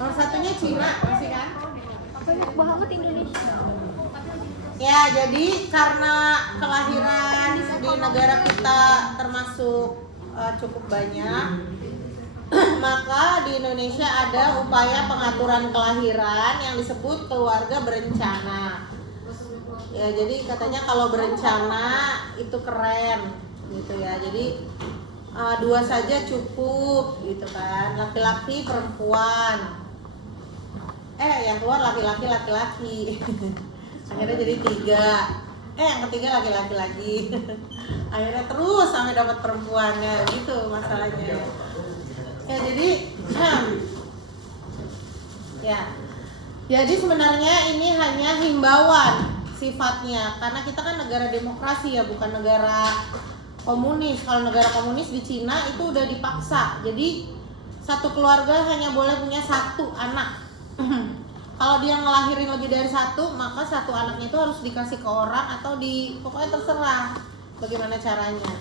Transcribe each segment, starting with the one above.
Nomor satunya Cina, masih kan? Banyak banget Indonesia. Ya, jadi karena kelahiran di negara kita termasuk cukup banyak, maka di Indonesia ada upaya pengaturan kelahiran yang disebut keluarga berencana. Ya, jadi katanya kalau berencana itu keren gitu ya. Jadi 2 saja cukup gitu kan, laki-laki perempuan. Yang keluar laki-laki akhirnya jadi 3. Yang ketiga laki-laki lagi. Akhirnya terus sampai dapat perempuannya gitu masalahnya. Ya jadi jadi sebenarnya ini hanya himbauan sifatnya, karena kita kan negara demokrasi ya, bukan negara komunis. Kalau negara komunis di Cina itu udah dipaksa, jadi satu keluarga hanya boleh punya 1 anak. Kalau dia ngelahirin lebih dari 1, maka 1 anaknya itu harus dikasih ke orang atau pokoknya terserah bagaimana caranya.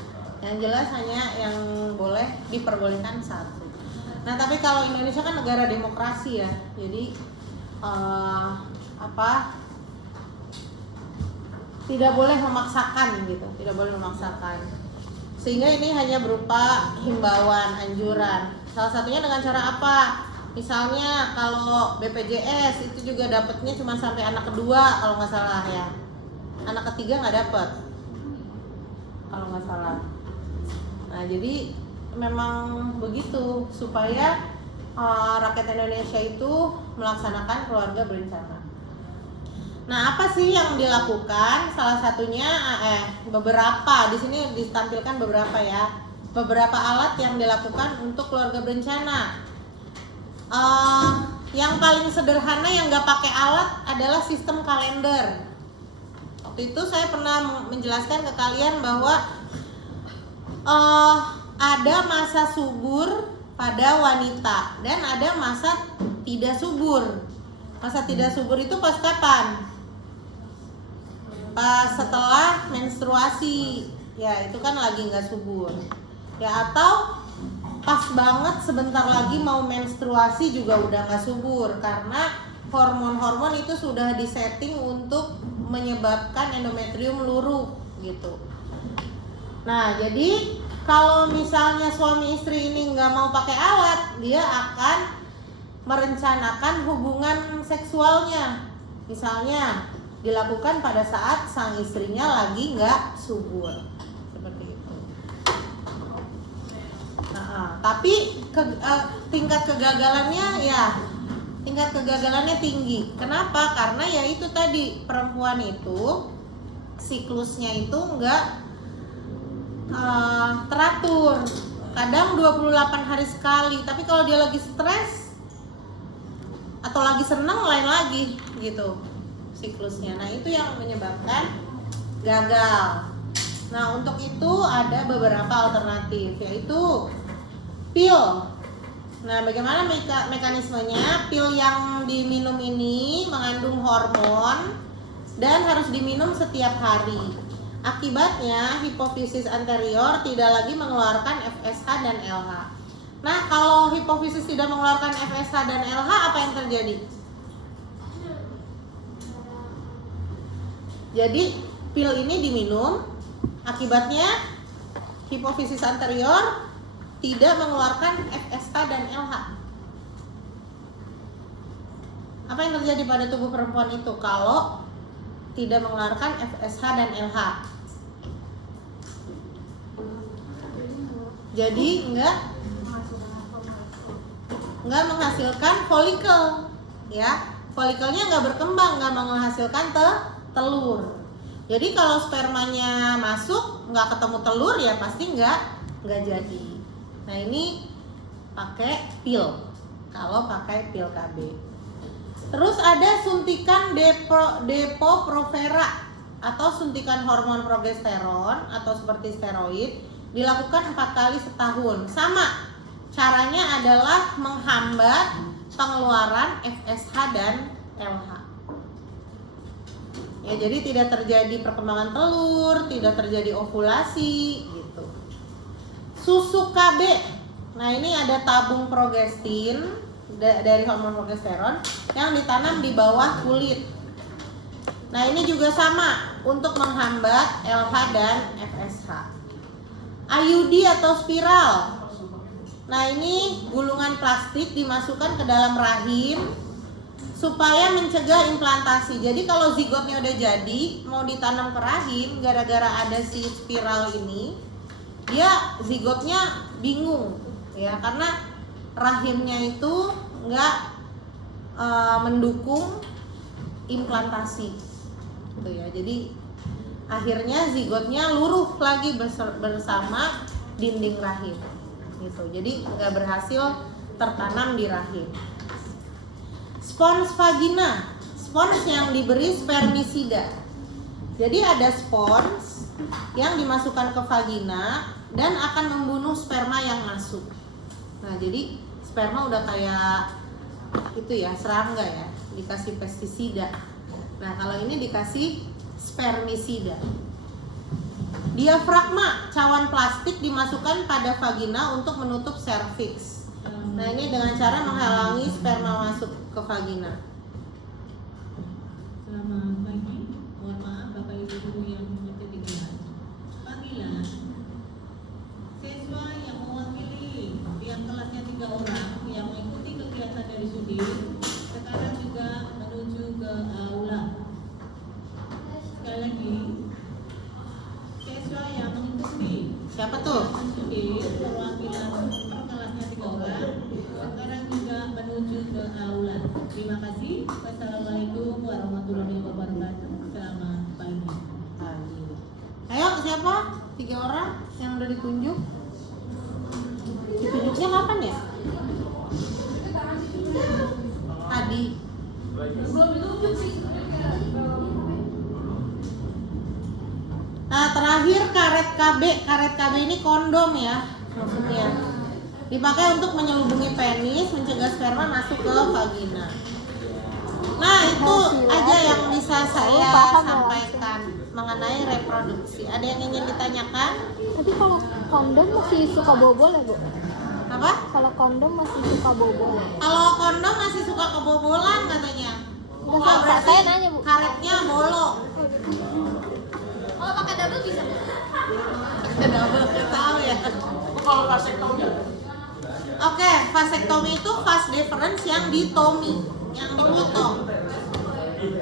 Yang jelas hanya yang boleh diperbolehkan 1. Nah tapi kalau Indonesia kan negara demokrasi ya, jadi tidak boleh memaksakan gitu, tidak boleh memaksakan. Sehingga ini hanya berupa himbauan, anjuran. Salah satunya dengan cara apa? Misalnya kalau BPJS itu juga dapatnya cuma sampai anak kedua kalau nggak salah ya. Anak ketiga nggak dapat kalau nggak salah. Nah jadi memang begitu supaya rakyat Indonesia itu melaksanakan keluarga berencana. Nah, apa sih yang dilakukan? Salah satunya beberapa, di sini ditampilkan beberapa ya. Beberapa alat yang dilakukan untuk keluarga berencana. Yang paling sederhana yang nggak pakai alat adalah sistem kalender. Waktu itu saya pernah menjelaskan ke kalian bahwa ada masa subur pada wanita dan ada masa tidak subur. Masa tidak subur itu pas kapan? Pas setelah menstruasi, ya itu kan lagi nggak subur. Ya atau pas banget sebentar lagi mau menstruasi juga udah nggak subur, karena hormon-hormon itu sudah disetting untuk menyebabkan endometrium luruh gitu. Nah jadi kalau misalnya suami istri ini nggak mau pakai alat, dia akan merencanakan hubungan seksualnya. Misalnya dilakukan pada saat sang istrinya lagi nggak subur, seperti itu. Tapi tingkat kegagalannya tinggi. Kenapa? Karena ya itu tadi, perempuan itu siklusnya itu nggak teratur. Kadang 28 hari sekali. Tapi kalau dia lagi stres atau lagi senang, lain lagi gitu siklusnya. Nah itu yang menyebabkan gagal. Nah untuk itu ada beberapa alternatif, yaitu pil. Nah bagaimana mekanismenya? Pil yang diminum ini mengandung hormon dan harus diminum setiap hari. Akibatnya hipofisis anterior tidak lagi mengeluarkan FSH dan LH. Nah kalau hipofisis tidak mengeluarkan FSH dan LH, apa yang terjadi? Jadi pil ini diminum, akibatnya hipofisis anterior tidak mengeluarkan FSH dan LH. Apa yang terjadi pada tubuh perempuan itu kalau tidak mengeluarkan FSH dan LH? Jadi nggak menghasilkan folikel, ya. Folikelnya nggak berkembang, nggak menghasilkan telur. Jadi kalau spermanya masuk nggak ketemu telur, ya pasti nggak jadi. Nah ini pakai pil, kalau pakai pil KB. Terus ada suntikan Depo-Provera atau suntikan hormon progesteron atau seperti steroid, dilakukan 4 kali setahun. Sama, caranya adalah menghambat pengeluaran FSH dan LH. Ya, jadi tidak terjadi perkembangan telur, tidak terjadi ovulasi gitu. Susu KB. Nah, ini ada tabung progestin dari hormon progesteron yang ditanam di bawah kulit. Nah, ini juga sama untuk menghambat LH dan FSH. IUD atau spiral. Nah, ini gulungan plastik dimasukkan ke dalam rahim supaya mencegah implantasi. Jadi kalau zigotnya udah jadi, mau ditanam ke rahim, gara-gara ada si spiral ini, dia zigotnya bingung, ya, karena rahimnya itu nggak mendukung implantasi, gitu ya. Jadi akhirnya zigotnya luruh lagi bersama dinding rahim, gitu. Jadi nggak berhasil tertanam di rahim. Spons vagina, spons yang diberi spermisida. Jadi ada spons yang dimasukkan ke vagina dan akan membunuh sperma yang masuk. Nah, jadi sperma udah kayak itu ya, serangga ya, dikasih pestisida. Nah, kalau ini dikasih spermisida. Diafragma, cawan plastik dimasukkan pada vagina untuk menutup serviks. Nah, ini dengan cara menghalangi sperma masuk ke vagina. Selamat pagi, mohon maaf Bapak Ibu Guru yang mengikuti kelas. Panggilan siswa yang mewakili yang kelasnya 3 orang yang mengikuti kegiatan dari Sudin sekarang juga menuju ke aula. Sekali lagi, siswa yang mengikuti Siapa tuh? Sudin perwakilan kelasnya 3 orang sekarang juga menuju ke aula. Terima kasih. Wassalamualaikum warahmatullahi wabarakatuh. Selamat pagi. Ayo, siapa? 3 orang yang udah ditunjuk. Ditunjuknya kapan ya? Tadi. Nah, terakhir karet KB. Karet KB ini kondom ya, maksudnya. Dipakai untuk menyelubungi penis, mencegah sperma masuk ke vagina. Nah, itu aja yang bisa saya sampaikan mengenai reproduksi. Ada yang ingin ditanyakan? Tapi kalau kondom masih suka bobol ya, Bu? Apa? Kalau kondom masih suka bobol. Kalau kondom masih suka kebobolan katanya. Enggak, Oh, berarti saya nanya, Bu. karetnya bolong. Kalau pakai double bisa, Bu? Double, tahu ya. Kalau vasektomi? Oke, vasektomi itu vas deferens yang ditomi, yang dipotong.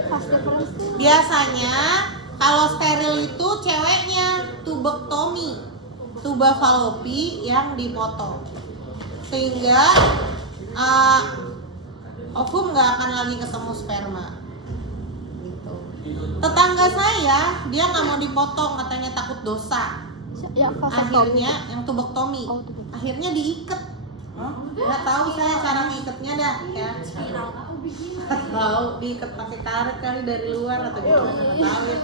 Fast difference tuh. Biasanya kalau steril itu ceweknya tubektomi, tuba falopi yang dipotong, sehingga ovum nggak akan lagi ketemu sperma. Gitu. Tetangga saya dia nggak mau dipotong, katanya takut dosa. Ya, vasektomi. Akhirnya yang tubektomi, Oh, tubektomi. akhirnya diikat. Nggak tahu saya cara ngikatnya dah ya. Tahu diikat pakai karet kali dari luar atau gimana, nggak tahu ya.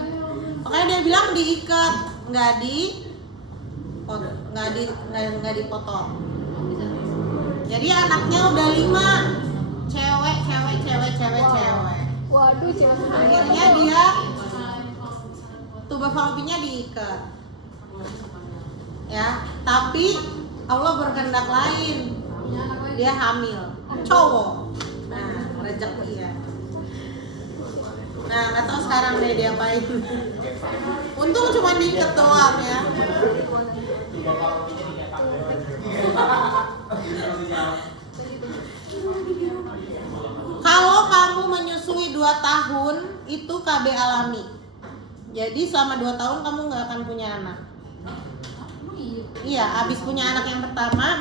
Makanya dia bilang diikat, nggak dipotong. Jadi anaknya udah 5, cewek. Waduh, cewek semua. Akhirnya dia tuba falopinya diikat. Ya, tapi Allah berkehendak lain. Dia hamil, cowok. Nah, rezeki ya. Nah, nggak tahu sekarang deh dia apain. Untung cuma diikat doang ya. Kalau kamu menyusui 2 tahun itu KB alami. Jadi selama 2 tahun kamu nggak akan punya anak. Iya, abis punya anak yang pertama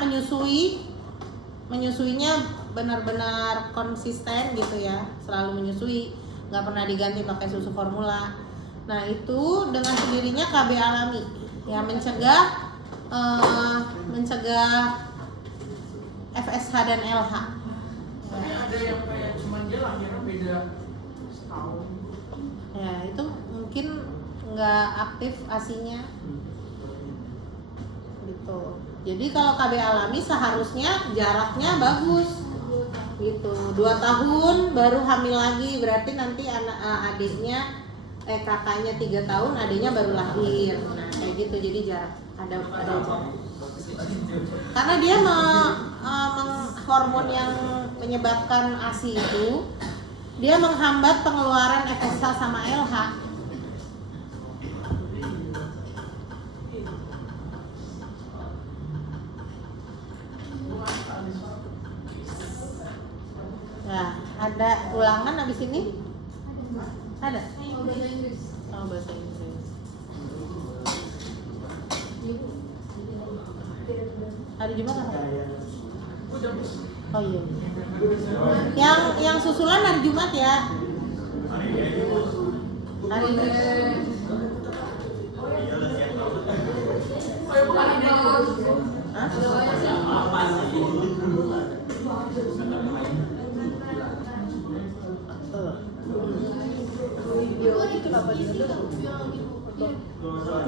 menyusuinya benar-benar konsisten gitu ya, selalu menyusui, nggak pernah diganti pakai susu formula. Nah, itu dengan sendirinya KB alami, ya, mencegah FSH dan LH. Tapi ada yang kayak cuman dia lahirnya beda setahun. Ya, itu mungkin nggak aktif ASI-nya. Gitu. Jadi kalau KB alami seharusnya jaraknya bagus. Gitu. 2 tahun baru hamil lagi, berarti nanti adiknya kakaknya 3 tahun, adiknya baru lahir. Nah, kayak gitu. Jadi jarak ada jarak. Karena dia hormon yang menyebabkan ASI itu dia menghambat pengeluaran FSH sama LH. Nah, ada ulangan habis ini? Ada? Oh, bahasa Inggris. Oh, bahasa Inggris. Hari Jumat apa? Oh iya. Yang susulan hari Jumat ya. Hari Hah?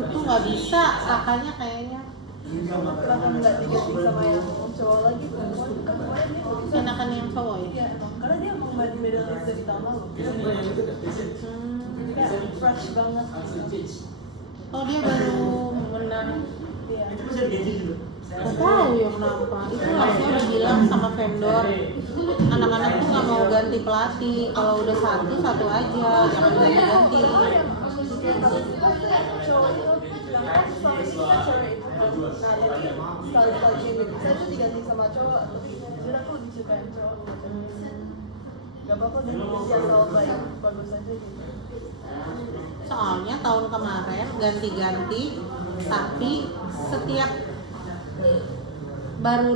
Itu nggak bisa, kakaknya kayaknya. Kenapa nggak diganti sama yang cowok lagi? Enakan yang cowok ya. Iya, karena dia emang beda dari tahun lalu. Kayak fresh banget. Oh dia baru benar. Iya. Gak tahu ya kenapa. Itu harusnya udah bilang sama vendor. Anak-anak tuh nggak mau ganti pelatih. Kalau udah satu aja, jangan ganti-ganti. Cowok itu bilang suami kita cewek. Nah, jadi sekali-sekali cewek saya tuh diganti sama cowok, tapi jujur aku lebih suka yang cowok. Gak apa-apa deh, dia asal baik, bagus aja gitu. Soalnya tahun kemarin ganti-ganti, tapi setiap baru